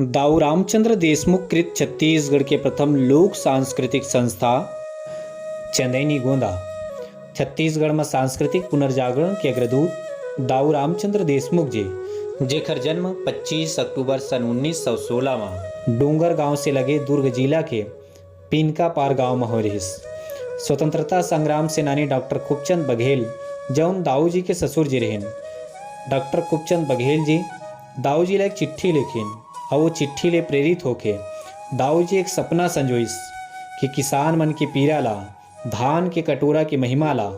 दाऊ रामचंद्र देशमुख कृत छत्तीसगढ़ के प्रथम लोक सांस्कृतिक संस्था चंदैनी गोंदा छत्तीसगढ़ में सांस्कृतिक पुनर्जागरण के अग्रदूत दाऊ रामचंद्र देशमुख जी जेकर जन्म 25 अक्टूबर सन 1916 में डोंगर गांव से लगे दुर्ग जिला के पिनका पार गांव में हो रहिस। स्वतंत्रता संग्राम सेनानी डॉक्टर खूबचंद बघेल जौन दाऊ जी के ससुर जी रहन। डॉक्टर खूबचंद बघेल जी दाऊ जी ला एक चिट्ठी लिखिन और वो चिट्ठी ले प्रेरित होके दाऊ जी एक सपना संजोइस कि किसान मन की पीड़ा ला, धान के कटोरा की महिमा ला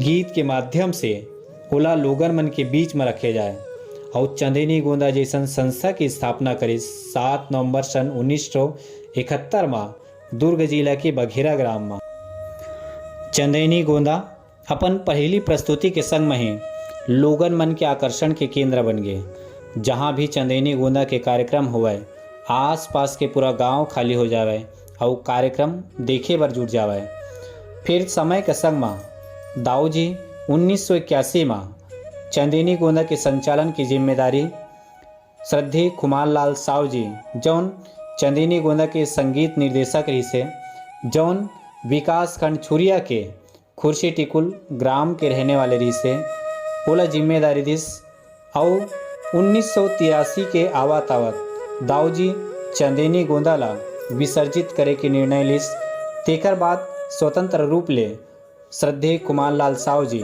गीत के माध्यम से ओला लोगन मन के बीच में रखे जाए और चंदैनी गोंदा जैसन संस्था की स्थापना करी 7 नवंबर सन 1971 में दुर्ग जिला के बघेरा ग्राम में। चंदैनी गोंदा अपन पहली प्रस्तुति के संग में ही लोगन मन के आकर्षण के केंद्र बन गए। जहाँ भी चंदैनी गोंदा के कार्यक्रम हुए आस पास के पूरा गांव खाली हो जावे और कार्यक्रम देखे बर जुट जावे। फिर समय के संग में दाऊ जी 1981 में चंदैनी गोंदा के संचालन की जिम्मेदारी श्रद्धेय खुमान लाल साव जी जौन चंदैनी गोंदा के संगीत निर्देशक रही से जौन विकास खंड छुरिया के खुर्शी टिकुल ग्राम के रहने वाले रही से ओला जिम्मेदारी दिस और 1983 के आवत दाऊ जी चंदैनी गोंदा ला विसर्जित करे के निर्णय लिस। तेकर बाद स्वतंत्र रूप ले श्रद्धेय कुमार लाल साव जी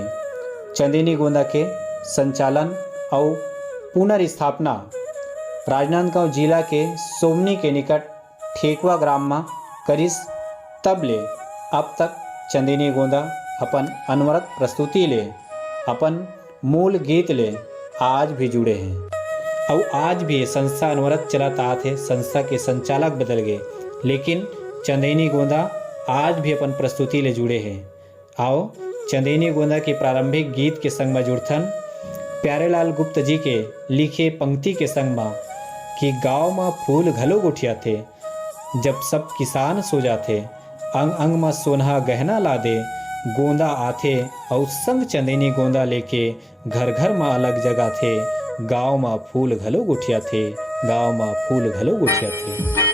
चंदैनी गोंदा के संचालन और पुनर्स्थापना राजनांदगांव जिला के सोमनी के निकट ठेकुआ ग्राम में करिस। तब ले अब तक चंदैनी गोंदा अपन अनवरत प्रस्तुति ले अपन मूल गीत ले आज भी जुड़े हैं और आज भी संस्था अनवरत चलाता आते। संस्था के संचालक बदल गए लेकिन चंदैनी गोंदा आज भी अपन प्रस्तुति ले जुड़े हैं। आओ चंदैनी गोंदा के प्रारंभिक गीत के संग में जुड़थन प्यारेलाल गुप्त जी के लिखे पंक्ति के संग में कि गाँव में फूल घलो उठिया थे जब सब किसान सो जाते, अंग अंग में सोना गहना ला दे गोंदा आथे और संग चंदैनी गोंदा लेके घर घर में अलग जगह थे। गाँव में फूल घलो उठिया थे, गाँव में फूल घलो उठिया थे।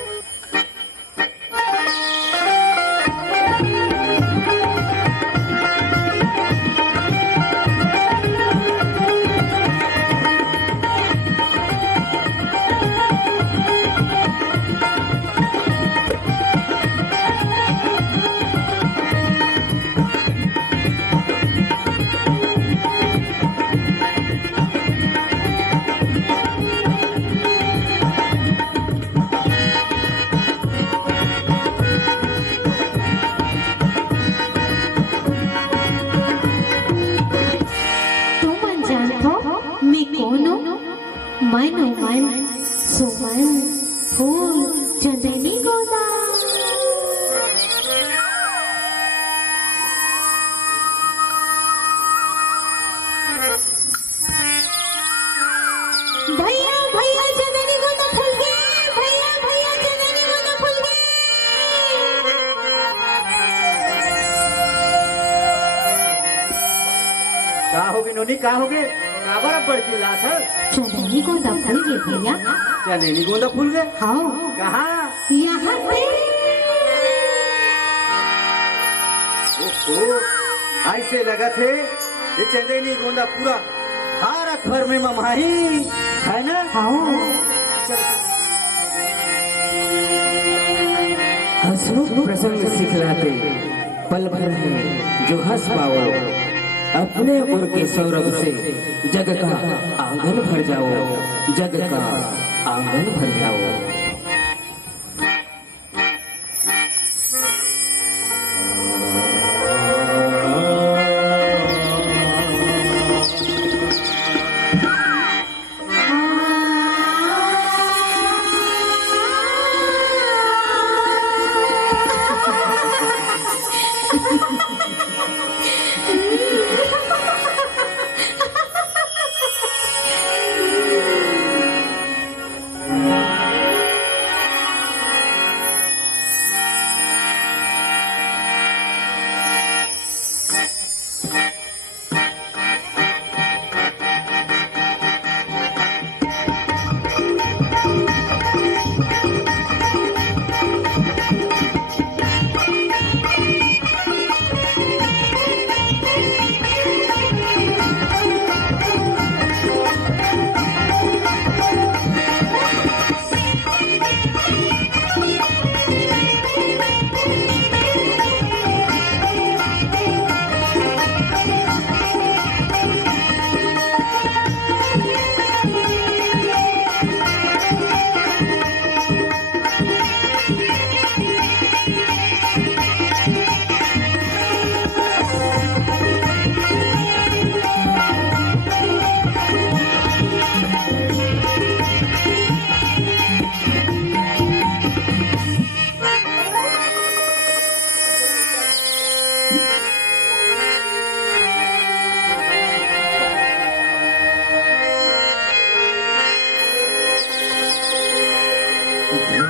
फूल चंदैनी गोंदा भैया भैया चंदैनी गोंदा फूल गए, भैया भैया चंदैनी गोंदा फूल गए। का होगी नोनी का होगे काबर अब्बड़ चिल्लात है। चंदैनी गोंदा फूल गए भैया। चंदैनी गोंदा फूल गए हाँ कहाँ यहाँ पे। ओहो ऐसे लगा थे ये चंदैनी गोंदा पूरा हारा घर में ममाही है ना। हाँ हंसमुख प्रसंग सिखलाते पल भर में जो हंस पाओ अपने उर के सौरभ से जग का आंगन भर जाओ, जग का आंगन भर जाओ। भूल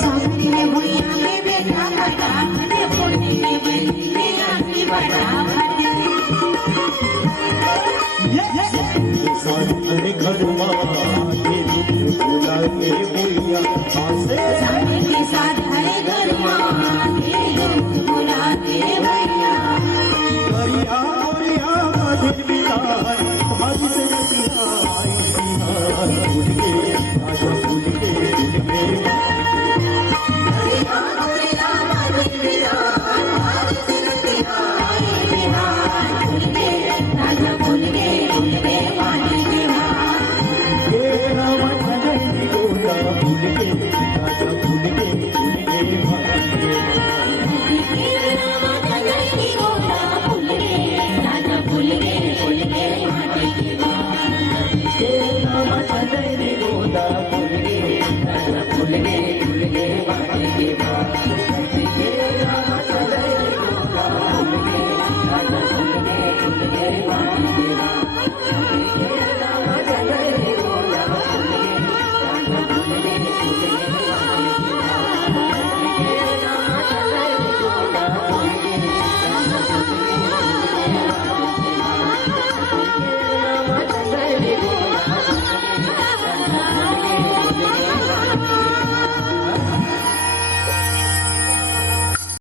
सामने भैया में बेटा फटाफट फूलने की बहनी में आंटी फटाफट सामने के साथ हरे घर माँ के लोग बुलाते भैया राजा भूल गए पानी के भार